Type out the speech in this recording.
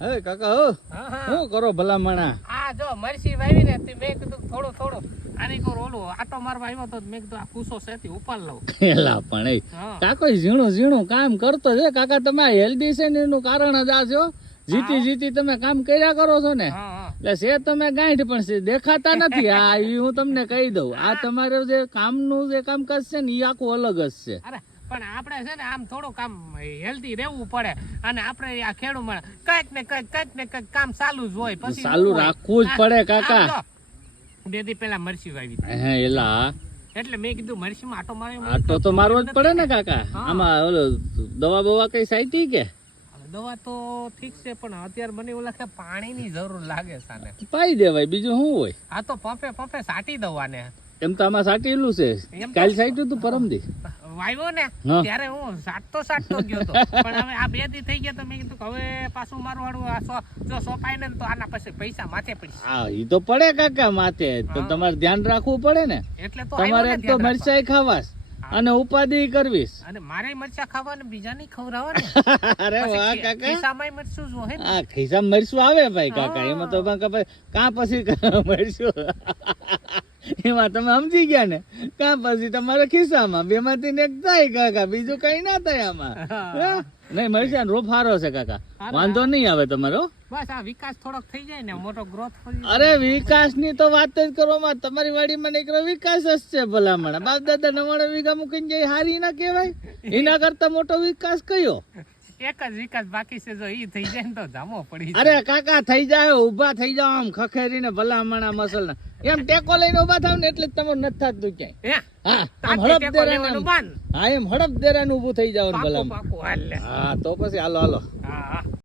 હે કાકા હો શું કરો ભલામણા? આ જો મરસી વાવી ને મેં કીધું થોડું આની કોર ઓલું આટો મારવા આવ્યો તો મેં કીધું આ કુસો સેથી ઉપાડ લઉં. એલા પણ એ કાકો ઝીણું કામ કરતો છે કાકા. તમે હેલ્ધી છે ને એનું કારણ જ આ છો. જીતી તમે કામ કર્યા કરો છો ને એટલે છે તમે ગાંઠ પણ છે દેખાતા નથી. આ હું તમને કહી દઉં, આ તમારું જે કામનું જે કામકાજ છે ને એ આખું અલગ જ છે. પણ આપણે છે ને આમ થોડું કામ હેલ્ધી રહેવું પડે અને આપણે આ ખેડૂત કઈક ને કઈક કામ ચાલુ જ હોય. પછી ચાલુ રાખવું જ પડે કાકા. બેદી પેલા મરસી વાવી હે એલા એટલે મેં કીધું મરસી માં આટો મારી આટો તો મારવો જ પડે ને કાકા. આમાં ઓલો દવા બવા કઈ સાઈટી કે દવા તો ઠીક છે પણ અત્યારે મને એવું લાગે પાણીની જરૂર લાગે સાને. પાઈ દેવાય બીજું શું હોય. આ તો પંપે સાટી દવાને એમ તો આમાં સાટેલું છે. કાલ સાટ્યું તું પરમદી વાવ્યો ને ત્યારે હું સાટતો ગયો તો પણ હવે આ 2 દી થઈ ગયા તો મેં કીધું હવે પાછું મારું વાળું જો સોપાય ને તો આના પછી પૈસા માથે પડશે. હા ઈ તો પડે કાકા માથે તો તમારે ધ્યાન રાખવું પડે ને. એટલે તો તમારે એક તો મરચાઈ ખાવાસ અને ઉપાધિ કરવીસ અને મારે મરચા ખાવા ને બીજાને ખવડાવવા ને. અરે વાહ કાકા, ખિસ્સામાં મરચું જો હે. હા ખિસ્સામાં મરચું આવે ભાઈ કાકા. એમાં તો કાં પછી મરચું એમાં તમે સમજી ગયા ને. કાં પછી તમારા ખિસ્સામાં બે માંથી એક થાય કાકા, બીજું કઈ ના થાય આમાં. નહીં મરચા રોપ સારો છે કાકા, વાંધો નહીં આવે તમારો. બસ આ વિકાસ થોડોક થઈ જાય ને મોટો ગ્રોથ. અરે વિકાસ ની તો વાત જ કરો માં. તમારી વાડીમાં નીકળો વિકાસ જ છે ભલામણ. બાપ દાદા 99 વીઘા મૂકીને જાય હારી ના કહેવાય. એના કરતા મોટો વિકાસ કયો? એક જ વિકાસ બાકી છે, જો ઈ થઈ જાય ને તો જામો પડી. અરે કાકા થઈ જાય, ઉભા થઈ જાવ આમ ખખેરીને ભલામણા મસલના એમ ટેકો લઈને ઉભા થાવ ને એટલે જ તમારું નથી થતું ક્યાંય. હા એમ હડપ દેરાનું ઉભું થઈ જાવ ને ભલામણ. હા તો પછી હાલો. હા